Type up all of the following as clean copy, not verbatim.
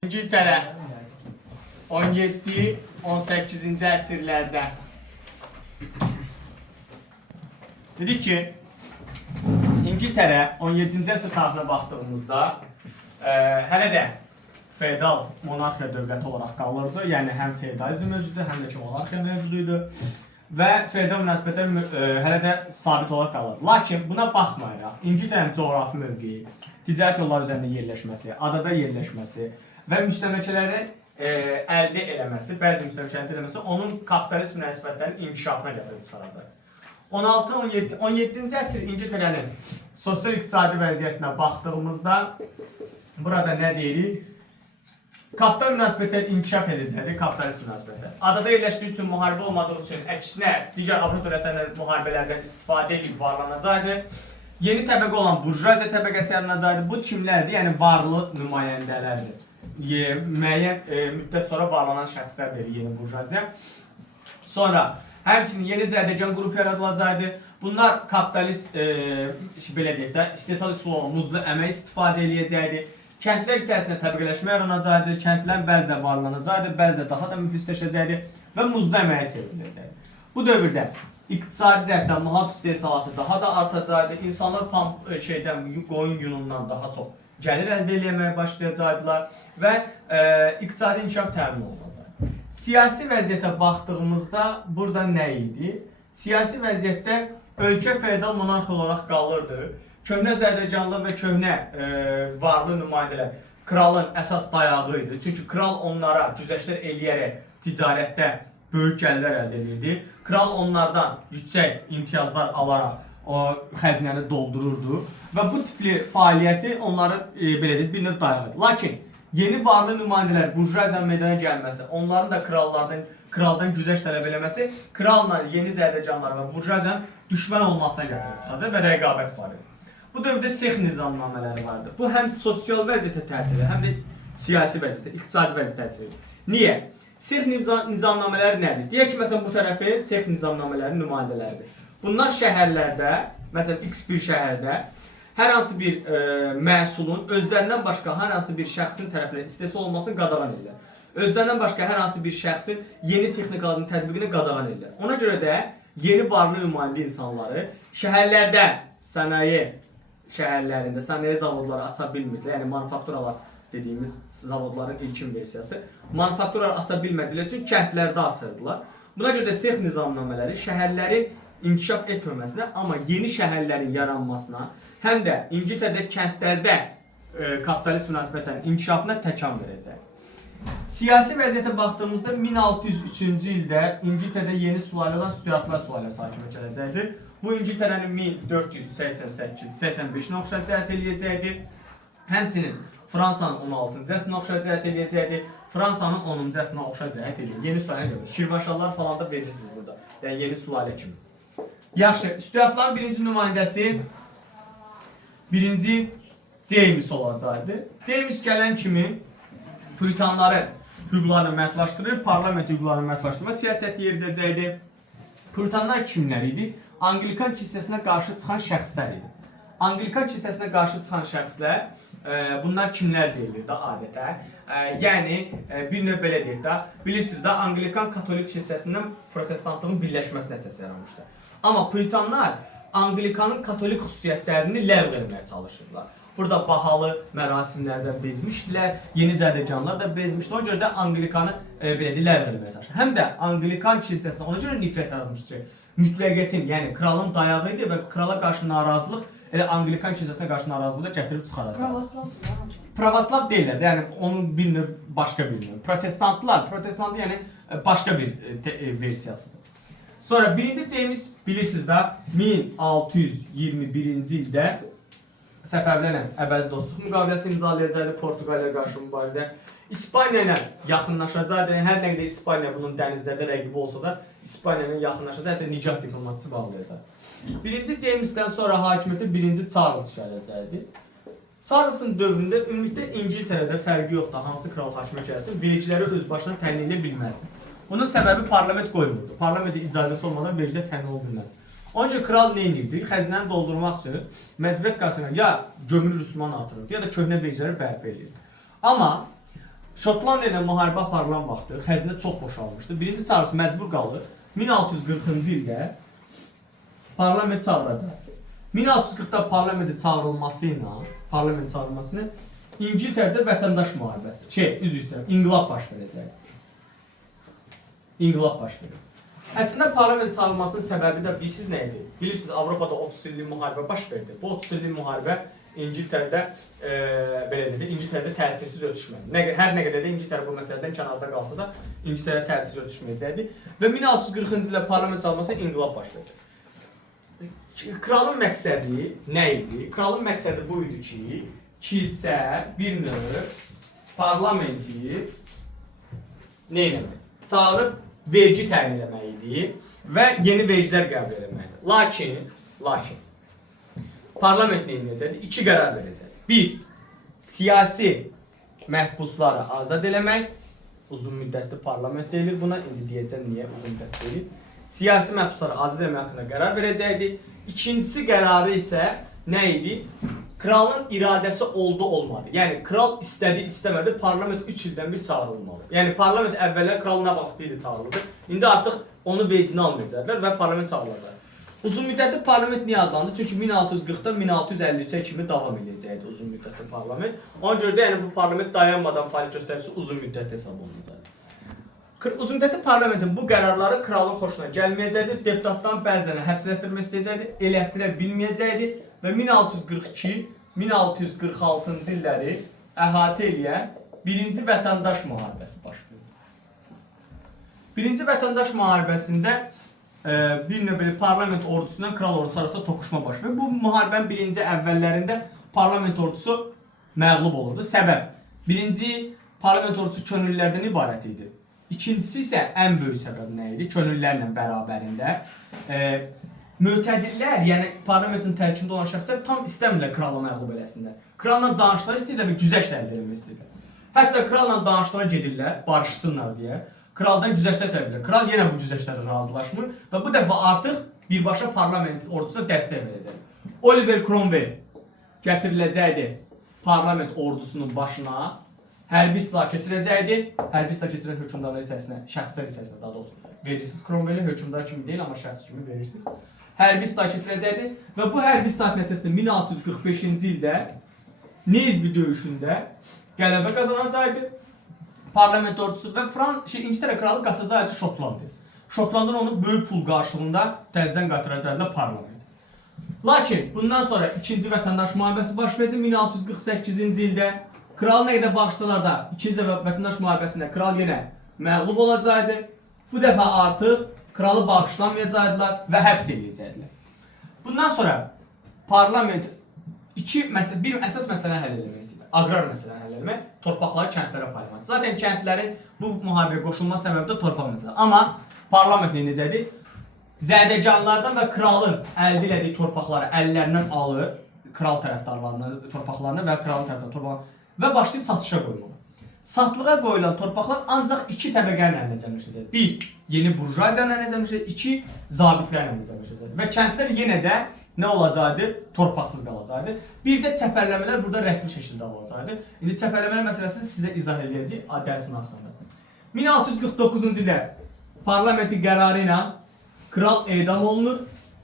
İngiltərə 17-18-ci əsrlərdə dedik ki, İngiltərə 17-ci əsr tarixinə baxdığımızda hələ də feodal monarxiya dövləti olaraq qalırdı. Yəni həm feodalizm mövcuddur, həm də ki monarxiya mövcuduydu və feodal münasibətlər hələ də sabit olaraq qalır. Lakin buna baxmayaraq İngiltərənin coğrafi mövqeyi, ticarət yolları üzərində yerləşməsi, adada yerləşməsi və müstəmləkələri əldə eləməsi, bəzi müstəmləkələri əldə eləməsi onun kapitalist münasibətlərin inkişafına gətirib çıxaracaq. 17-ci əsr İngiltərənin sosial-iqtisadi vəziyyətinə baxdığımızda burada nə deyirik? Kapital münasibətlər inkişaf edəcəkdir, kapitalist münasibətlər. Adada yerləşdiyi üçün müharibə olmadığı üçün əksinə digər Avropa dövlətlərinin müharibələrdən istifadə edib varlanacaqdır. Yeni təbəqə olan burjuaziya təbəqəsi yaranacaqdır. Bu kimlərdir? Yəni varlı nümayəndələrdir. Müəyyən müddət sonra varlanan şəxslər deyir yeni burjuaziya. Sonra həmçinin yeni zərdəcan qrupu yaradılacaqdır. Bunlar kapitalist belə deyək də istehsal üsulu olan muzlu əmək istifadə edəcəkdir. Kəndlər içərisində təbəqələşmə yaranacaqdır. Kəndlərin bəzi də varlanacaqdır, bəzi də daha da müflisləşəcəkdir və muzlu əməyə çevriləcəkdir. Bu dövrdə iqtisadi cəhətdən manat istehsalatı daha da artacaqdır. İnsanlar qoyun yunundan daha çox gəlir əldə etməyə başlayacaqdılar və iqtisadi inkişaf təmin olunacaq. Siyasi vəziyyətə baxdığımızda burada nə idi? Siyasi vəziyyətdə ölkə feodal monarxiya olaraq qalırdı. Köhnə zərdəcanlı və köhnə varlı nümayəndələr kralın əsas dayağı idi. Çünki kral onlara güzəştlər eləyərək ticarətdə böyük gəlirlər əldə edirdi. Kral onlardan yüksək imtiyazlar alaraq o xəzinəni doldururdu və bu tipli fəaliyyəti onların belə deyək bir növ dayağı idi. Lakin yeni varlı nümayəndələr burjuaziyanın meydana gəlməsi, onların da kraldan güzəşt tələb eləməsi kralla yeni zərdəcanlar və burjuaziyanın düşmən olmasına gətirib çıxacaq və rəqabət var idi. Bu dövrdə sex nizamnamələri vardı. Bu həm sosial vəziyyətə təsir edir, həm də siyasi vəziyyətə, iqtisadi vəziyyətə təsir edir. Niyə? Sex nizamnamələri nədir? Deyək ki, məsələn, bu tərəfi sex nizamnamələrinin nümayəndələridir. Bunlar şəhərlərdə, məsələn, X bir şəhərdə hər hansı bir məhsulun özlərindən başqa hər hansı bir şəxsin tərəfindən istehsal olmasını qadağan edirlər. Özlərindən başqa hər hansı bir şəxsin yeni texnikaların tətbiqini qadağan edirlər. Ona görə də yeni varlı nümayəndə insanları şəhərlərdə sənaye şəhərlərində sənaye zavodları aça bilmirdilər. Yəni manufakturalar dediyimiz zavodların ilkin versiyası. Manufakturalar aça bilmədikləri üçün kəndlərdə açırdılar. Buna görə də sex nizamnamələri şəhərlərin inkişaf etməməsinə, amma yeni şəhərlərin yaranmasına, həm də İngiltərədə kəndlərdə kapitalist münasibətlərin inkişafına təkan verəcək. Siyasi vəziyyətə baxdığımızda 1603-cü ildə İngiltərədə yeni sülalə olan Stuartlar sülaləsi hakimiyyət gələcəkdir. Bu İngiltərənin 1488-85-nə oxşar cəhət eləyəcəkdir. Həmçinin Fransanın 16-cı əsrinə oxşar cəhət eləyəcəkdir. Fransanın 10-cu əsrinə oxşar cəhət eləyəcəkdir. Yeni sülalə görürsünüz. Şirvanşahlar falan da verirsiniz burada. Yəni yeni sülalə kimi. Yaxşı, Stuartların birinci nümayəndəsi birinci James olacaqdır. James gələn kimi Puritanların hüquqlarını məhdudlaşdırır, parlament hüquqlarını məhdudlaşdırma siyasəti yeridəcəkdir. Puritanlar kimlər idi? Anglikan kilsəsinə qarşı çıxan şəxslər idi. Anglikan kilsəsinə qarşı çıxan şəxslər bunlar kimlər deyilir də adətə? Yəni bir növ belə deyək də, bilirsiniz də Anglikan katolik kilsəsindən protestantlığın birləşməsi nəticəsi yaranmışdı. Amma Puritanlar Anglikanın katolik xüsusiyyətlərini ləğv etməyə çalışırdılar. Burada bahalı mərasimlərdən bezmişdilər, yeni zərdəcanlar da bezmişdi. Ona görə də Anglikanı belə deyək ləğv etməyə çalışır. Həm də Anglikan kilsəsinə ona görə nifrət yaratmışdı ki, mütləqiyyətin, yəni kralın dayağı idi və krala qarşı narazılıq elə Anglikan kilsəsinə qarşı narazılığı gətirib çıxaracaq. Pravoslav deyirlər, yəni onun bir növ başqa bir növ. Protestantlı yəni başqa bir versiyasıdır. Sonra 1-ci James bilirsiniz də 1621-ci ildə Səfəvlərlə əbədi dostluq müqaviləsi imzalayacaqdı Portuqaliya qarşı mübarizə. İspaniya ilə yaxınlaşacaqdı. Hər nə qədər İspaniya bunun dənizlərdə rəqibi olsa da İspaniya ilə yaxınlaşacaq, hətta nikah diplomatiyası bağlayacaq. 1-ci Jamesdən sonra hakimiyyətə 1-ci Charles gələcəkdi. Charles'ın dövründə ümumiyyətlə İngiltərədə fərqi yoxdur, hansı kral hakimiyyət gəlsin, vergiləri öz başına təmin edə bilməzdi. Bunun səbəbi parlament qoymurdu. Parlamentin icazəsi olmadan vergilər təmin ola bilməzdi. Onun üçün kral nə edirdi? Xəzinəni doldurmaq üçün məcburiyyət qarşısında ya gömür rüsumlarını artırırdı, ya da köhnə vergiləri bərpa edirdi. Amma Şotlandiya ilə müharibə aparılan vaxtı xəzinə çox boşalmışdı. Birinci Çarlz məcbur qalır 1640-cı ildə parlament çağıracaq. 1640-da parlamentin çağırılması ilə İngiltərədə vətəndaş müharibəsi, üzr istəyirəm, inqilab baş verəcək. İnqilab baş verir. Əslində parlament çağırılmasının səbəbi də bilirsiniz nə idi? Bilirsiniz Avropada 30 illik müharibə baş verdi. Bu 30 illik müharibə İngiltərədə İngiltərədə təsirsiz ötüşmədi. Hər nə qədər də İngiltərə bu məsələdən kənarda qalsa da İngiltərə təsirsiz ötüşməyəcəkdi və 1640-cı ildə parlament çağırılması inqilab baş verəcək. Kralın məqsədi nə idi? Kralın məqsədi bu idi ki, kilsə bir növ parlamenti nə etmək? Çağırıb vergi təyin etmək idi və yeni vergilər qəbul etmək idi. Lakin parlament nə edəcəkdir? İki qərar verəcəkdir. Bir, siyasi məhbusları azad eləmək, uzun müddətli parlament deyilir buna, indi deyəcəm niyə uzun müddət deyil. Siyasi məhbusları azad eləmək haqqında qərar verəcəkdir. İkincisi qərarı isə nə idi? Kralın iradəsi oldu-olmadı. Yəni, kral istədi-istəmədi, parlament 3 ildən bir çağırılmalı. Yəni, parlament əvvəllər kral nə vaxt istəyirdi çağırıldı. İndi artıq onu vecinə almayacaqlar və parlament çağırılacaq. Uzun müddətli parlament niyə adlandı? Çünki 1640-dan 1653-ə kimi davam edəcəkdi uzun müddətli parlament. Ona görə də yəni, bu parlament dayanmadan fəaliyyət göstərisi uzun müddət hesab olunacaqdı. Uzun müddətli parlamentin bu qərarları kralın xoşuna gəlməyəcəkdi. Deputatların bəzilərini həbs etdirmək istəyəcəkdi, elətdirə bilməyəcəkdi və 1642-1646-cı illəri əhatə eləyən birinci vətəndaş müharibəsi başlayır. Birinci vətəndaş müharibəsində bir növ parlament ordusundan kral ordusu arasında toqquşma baş verir. Bu müharibənin birinci əvvəllərində parlament ordusu məğlub olurdu. Səbəb, birinci parlament ordusu könüllülərdən ibarət idi. İkincisi isə ən böyük səbəb nə idi? Könüllülərlə bərabərində mötədillər, yəni parlamentin tərkibində olan şəxslər tam istəmirlər kralla məğlub eləsinlər. Kralla danışıqlar istəyirlər və güzəşt əldə etmək istəyirlər. Hətta kralla danışıqlara gedirlər, barışsınlar deyə. Kraldan güzəştlər tələb edirlər. Kral yenə bu güzəştlərə razılaşmır və bu dəfə artıq birbaşa parlament ordusuna dəstək verəcək. Oliver Cromwell gətiriləcəkdi parlament ordusunun başına, hərbi islah keçirəcəkdi. Hərbi islah keçirən hökmdarlar içərisinə, şəxslər içərisinə daha doğrusu verirsiniz. Cromwell hökmdar kimi deyil, amma şəxs kimi verirsiniz. Hərbi islah keçirəcəkdi və bu hərbi islah nəticəsində 1645-ci ildə Neyzbi döyüşündə qələbə qazanacaqdı. Parlament ordusu və İngiltərə kralı qaçacaqdı Şotlandiya. Şotlandiya onu böyük pul qarşılığında təzədən qaytaracaqdılar parlament. Lakin bundan sonra ikinci vətəndaş müharibəsi baş verdi 1648-ci ildə. Kral nə qədər bağışsalar da ikinci vətəndaş müharibəsində kral yenə məğlub olacaqdı. Bu dəfə artıq kralı bağışlamayacaqdılar və həbs edəcəkdilər. Bundan sonra parlament bir əsas məsələni həll etmək istəyir. Aqrar məsələni həll etmək, torpaqları kəndlərə paylamaq. Zaten kəndlərin bu müharibəyə qoşulma səbəbi də torpaq məsələsi. Amma parlament nə edəcəkdir? Zədəganlardan və kralın əldə etdiyi torpaqları əllərindən alır, kral tərəfdarlarının torpaqlarını və kralın tərəfdarlarının torpaqlarını və başlayır satışa qoymalı. Satılığa qoyulan torpaqlar ancaq iki təbəqənin əlində cəmləşəcək. Bir, yeni burjuaziyanın əlində cəmləşəcək. İki, zabitlərin əlində cəmləşəcək. Və kəndlər yenə də nə olacaqdı? Torpaqsız qalacaqdı. Bir də çəpərləmələr burada rəsmi şəkildə olacaqdı. İndi çəpərləmələr məsələsini sizə izah edəcək dərsin axırında. 1649-cu ildə parlamentin qərarı ilə kral edam olunur.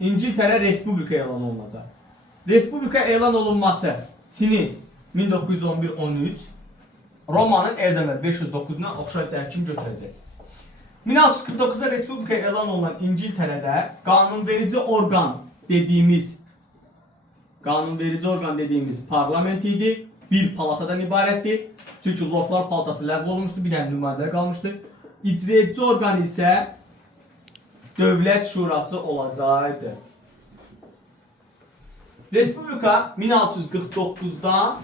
İngiltərə Respublika elan olunacaq. Respublika elan olunması sini 1911-13 Romanın Erdəmət 509-una oxşayacaq kimi götürəcəksiniz. 1649-da Respublika elan olunan İngiltərədə qanunverici orqan dediğimiz parlament idi. Bir palatadan ibarətdir. Çünki Lordlar palatası ləğv olunmuşdu, bir dənə nümayəndələr qalmışdı. İcraedici orqan isə Dövlət Şurası olacaqdı. Respublika 1649-dan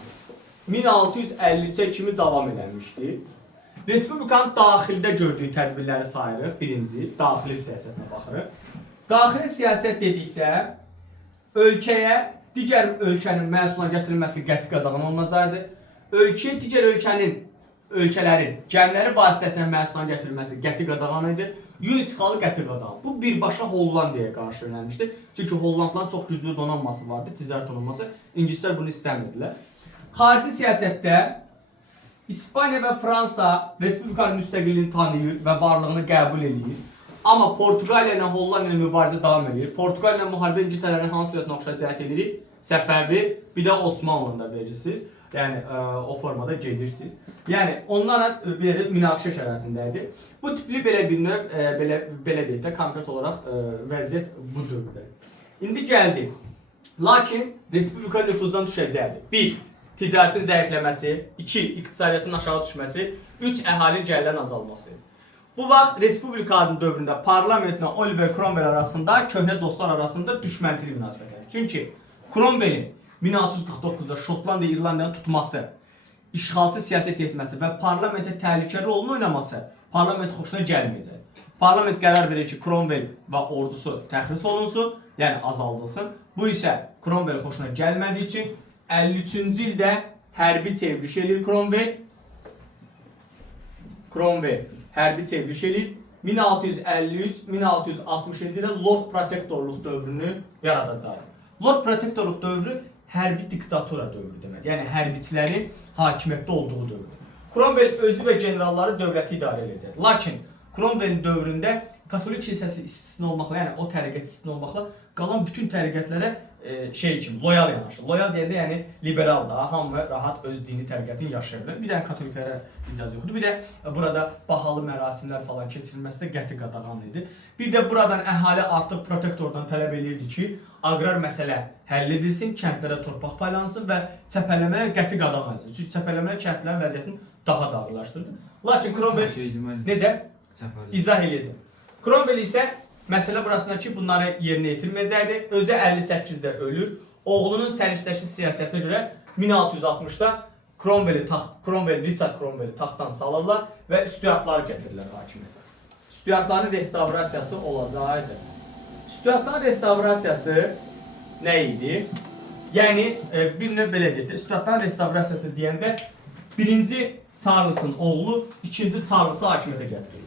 1653-ə kimi davam edilmişdi. Respublikanın daxildə gördüyü tədbirləri sayırıq. Birinci, daxili siyasətinə baxırıq. Daxili siyasət dedikdə ölkəyə digər ölkənin məhsuluna gətirilməsi qəti qadağan olunacaqdır. Ölkəyə digər ölkələrin gəmiləri vasitəsilə məhsuluna gətirilməsi qəti qadağan idi. Yun ixalı qəti qadağan. Bu birbaşa Hollandiyaya qarşı yönəlmişdi. Çünki Hollandların çox güclü donanması vardı, ticarət donanması. İngilislər bunu istəmirdilər. Xarici siyasətdə İspaniya və Fransa Respublikanın müstəqilliyini tanıyır və varlığını qəbul edir. Amma Portuqaliya ilə Hollandiya ilə mübarizə davam edir. Portuqaliya ilə müharibə İngiltərənin hansı dövlətinə oxşar cəhət edirik? Səfəvi, bir də Osmanlı'nı da verirsiniz. Yəni o formada gedirsiniz. Yəni onlarla belə münaqişə şəraitindədir. Bu tipli belə bir növ belə deyək də konkret olaraq vəziyyət budur. İndi gəldik. Lakin Respublika nüfuzdan düşəcəkdir. 1. Ticarətin zəifləməsi, 2. İqtisadiyyatın aşağı düşməsi, 3. Əhalinin gəlirlərin azalması. Bu vaxt Respublikanın dövründə parlamentlə Oliver Cromwell arasında, köhnə dostlar arasında düşmənçilik münasibətləri. Çünki Cromwellin 1649-da Şotlandiya İrlandiyanı tutması, işğalçı siyasət etməsi və parlamentə təhlükəli rolunu oynaması parlament xoşuna gəlməyəcək. Parlament qərar verir ki, Cromwell və ordusu təxris olunsun, yəni azaldılsın. Bu isə Cromwell xoşuna gəlmədiyi üçün 53-cü ildə hərbi çevriliş edir Cromwell. Cromwell hərbi çevriliş edir. 1653-1660-cı ildə Lord Protektorluq dövrünü yaradacaq. Lord Protektorluq dövrü hərbi diktatura dövrü demək. Yəni hərbiçilərin hakimiyyətdə olduğu dövrü. Cromwell özü və generalları dövləti idarə edəcək. Lakin Cromwellin dövründə Katolik kilsəsi istisna olmaqla, yəni o təriqət istisna olmaqla qalan bütün təriqətlərə loyal yanaşır. Loyal deyəndə yəni liberal da, hamı rahat öz dini təriqətini yaşaya bilər. Bir də katoliklərə icazə yoxdur. Bir də burada bahalı mərasimlər falan keçirilməsi də qəti qadağan idi. Bir də buradan əhali artıq protektordan tələb edirdi ki, aqrar məsələ həll edilsin, kəndlərə torpaq paylansın və çəpələmələr qəti qadağan edilsin. Çünki çəpələmələr kəndlərin vəziyyətini daha da ağırlaşdırdı. Lakin Cromwell necə? İzah edəcəm. Cromwell isə məsələ burasında ki, bunları yerinə yetirməyəcəkdir. Özü 58-də ölür. Oğlunun səriştəşi siyasətinə görə 1660-da Richard Cromwelli taxtdan salırlar və Stuartları gətirirlər hakimiyyətə. Stuartların restavrasiyası olacaqdır. Stuartların restavrasiyası nə idi? Yəni, bir növ belə deyək, Stuartların restavrasiyası deyəndə 1-ci Charles'ın oğlu 2-ci Charles'ı hakimiyyətə gətirirlər.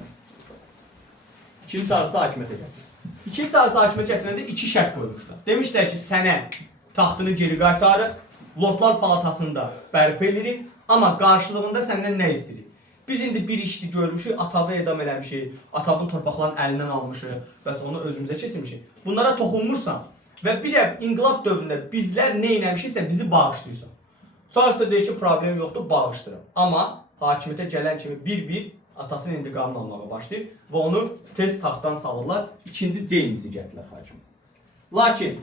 2-ci Charles'ı hakimiyyətə gətirir. 2-ci Charles'ı hakimiyyətə gətirəndə 2 şərt qoymuşlar. Demişlər ki, sənə taxtını geri qaytarır, Lordlar Palatasında bərpa edirik, amma qarşılığında səndən nə istəyirik? Biz indi bir işli görmüşük, Atavı edam eləmişik, Atavın torpaqlarını əlindən almışıq və onu özümüzə keçirmişik. Bunlara toxunmursan və bir də inqilab dövründə bizlər nə eləmişiksə bizi bağışlayırsan. Sonrasında deyir ki, problem yoxdur, bağışlayıram. Amma hakimiyyətə gələn kimi bir-bir atasının intiqamını almağa başlayır və onu tez taxtdan salırlar. 2-ci James'i gətirilər hakim. Lakin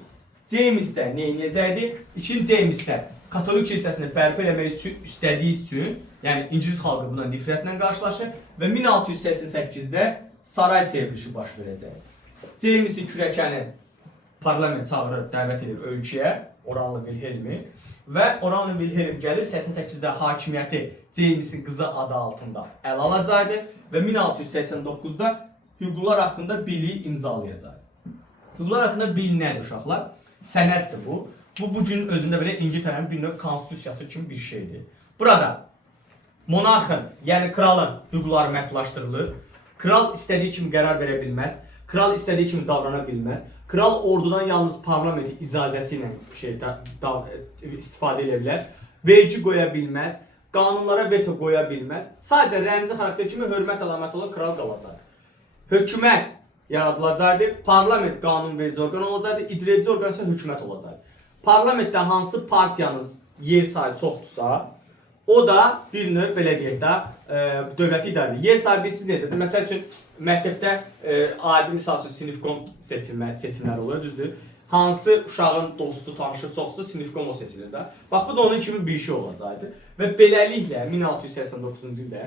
James də nə edəcəkdi? 2-ci James də Katolik kilsəsini bərpa eləmək üçün istədiyi üçün, yəni İngilis xalqı buna nifrətlə qarşılaşır və 1688-də saray çevrilişi baş verəcək. James'in kürəkəni parlament çağırır, dəvət edir ölkəyə, Oranlı Wilhelm'i və Oranlı Wilhelm gəlir 88-də hakimiyyəti James'in qızı adı altında əl alacaqdı və 1689-da hüquqlar haqqında bili imzalayacaq. Hüquqlar haqqında bil nədir uşaqlar? Sənəddir bu. Bu gün özündə belə İngiltərənin bir növ konstitusiyası kimi bir şeydir. Burada monarxın, yəni kralın hüquqları məhdudlaşdırılır. Kral istədiyi kimi qərar verə bilməz. Kral istədiyi kimi davrana bilməz. Kral ordudan yalnız parlamentin icazəsi ilə istifadə edə bilər. Vergi qoya bilməz. Qanunlara veto qoya bilməz. Sadəcə rəmzi xarakter kimi hörmət əlaməti olan kral qalacaq. Hökumət yaradılacaqdır. Parlament qanunverici orqan olacaqdır. İcraedici orqan isə hökumət olacaqdır. Parlamentdə hansı partiyanız yer sayı çoxdursa, o da bir növ belə deyək də dövləti idarə edir. Yer sahibi siz necədir? Məsəl üçün məktəbdə adi misal üçün sinifkom seçimləri olur, düzdür? Hansı uşağın dostu, tanışı çoxsa sinifkom o seçilir də. Bax bu da onun kimi bir şey olacaqdır. Və beləliklə 1689-cu ildə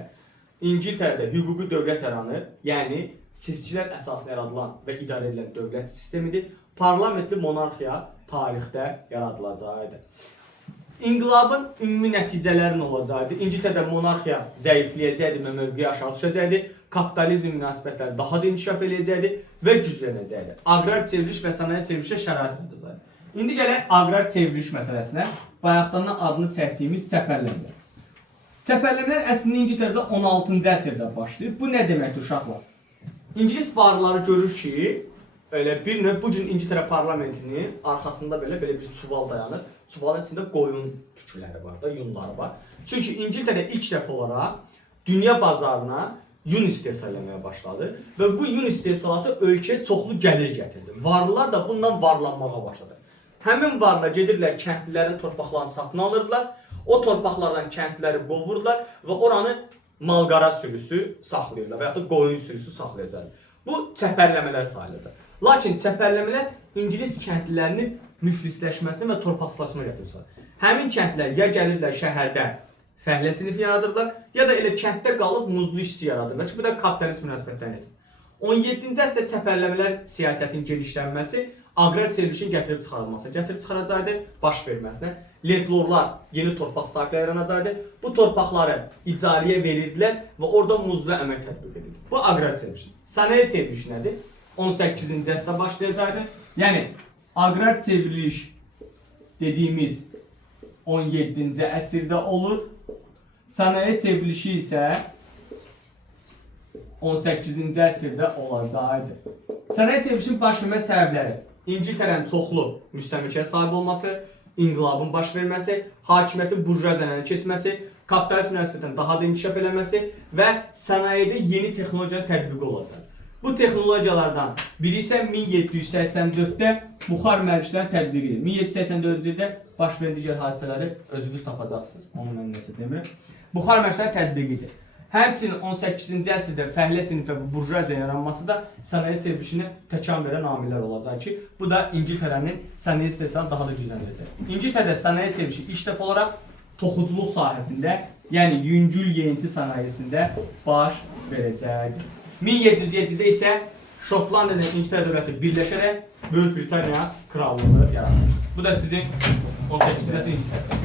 İngiltərədə hüquqi dövlət yaranır, yəni seçkilər əsasında yaradılan və idarə edilən dövlət sistemidir. Parlamentli monarxiya tarixdə yaradılacaqdır. İnqilabın ümumi nəticələri olacaqdır. İngiltərədə monarxiya zəifləyəcəkdir və mövqeyi aşağı düşəcəkdir. Kapitalizm münasibətləri daha da inkişaf edəcəkdir və güclənəcəkdir. Aqrar çevriliş və sənaye çevrilişə şərait edəcəkdir. İndi gələk aqrar çevriliş məsələsinə. Bayaqdan adını çəkdiyimiz çəpərləmlər. Çəpərləmlər əslində İngiltərədə 16-cı əsrdə başlayır. Bu nə deməkdir uşaqlar? İngilis varlıları görür ki, elə bir növ bu gün İngiltərə parlamentinin arxasında belə bir çuval dayanır. Çuvalın içində qoyun tükləri var da, yunları var. Çünki İngiltərə ilk dəfə olaraq dünya bazarına yun istehsal etməyə başladı və bu yun istehsalatı ölkəyə çoxlu gəlir gətirdi. Varlılar da bundan varlanmağa başladı. Həmin varlılar gedirlər kəndlilərin torpaqlarını satın alırlar. O torpaqlardan kəndliləri qovurlar və oranı malqara sürüsü saxlayırlar və ya da qoyun sürüsü saxlayacaqlar. Bu çəpərləmələr sayılır. Lakin çəpərləmələr İngilis kəndlilərinin müflisləşməsinə və torpaqsızlaşmasına gətirib çıxarır. Həmin kəndlilər ya gəlirlər şəhərdə fəhlə sinifi yaradırlar, ya da elə kənddə qalıb muzlu işçi yaradırlar ki, bu da kapitalist münasibətdən edir. 17-ci əsrdə çəpərləmələr siyasətin genişlənməsi aqrar çevrilişin gətirib çıxarılmasına, gətirib çıxaracaqdı baş verməsinə. Letlorlar yeni torpaq sahibləri yaranacaqdı. Bu torpaqları icarəyə verirdilər və orada muzlu əmək tətbiq edildi. Bu aqrar çevrilişi. Sənaye çevrilişi nədir? 18-ci əsrdə başlayacaqdı. Yəni aqrar çevriliş dediyimiz 17-ci əsrdə olur. Sənaye çevrilişi isə 18-ci əsrdə olacaqdı. Sənaye çevrilişinin baş vermə səbəbləri İngiltərənin çoxlu müstəmləkəyə sahib olması, inqilabın baş verməsi, hakimiyyətin burjuaziyanın keçməsi, kapitalist münasibətdən daha da inkişaf eləməsi və sənayedə yeni texnologiyanın tətbiqi olacaq. Bu texnologiyalardan biri isə 1784-də buxar mərclərin tətbiqidir. 1784-cü ildə baş verən digər hadisələri özünüz tapacaqsınız. Onu mən nəsə demirəm. Buxar mərclərin tətbiqidir. Həmçinin 18-ci əsrdə fəhlə sinifi və burjuaziya yaranması da sənaye çevrilişini təkan verən amillər olacaq ki, bu da İngiltərənin sənaye istehsalını daha da gücləndirəcək. İngiltərədə sənaye çevrilişi ilk dəfə olaraq toxuculuq sahəsində, yəni yüngül yeyinti sənayesində baş verəcək. 1707-də isə Şotlandiya ilə İngiltərə dövləti birləşərək Böyük Britaniya krallığını yaratmışdır. Bu da sizin 18-ci əsr İngiltərəsi.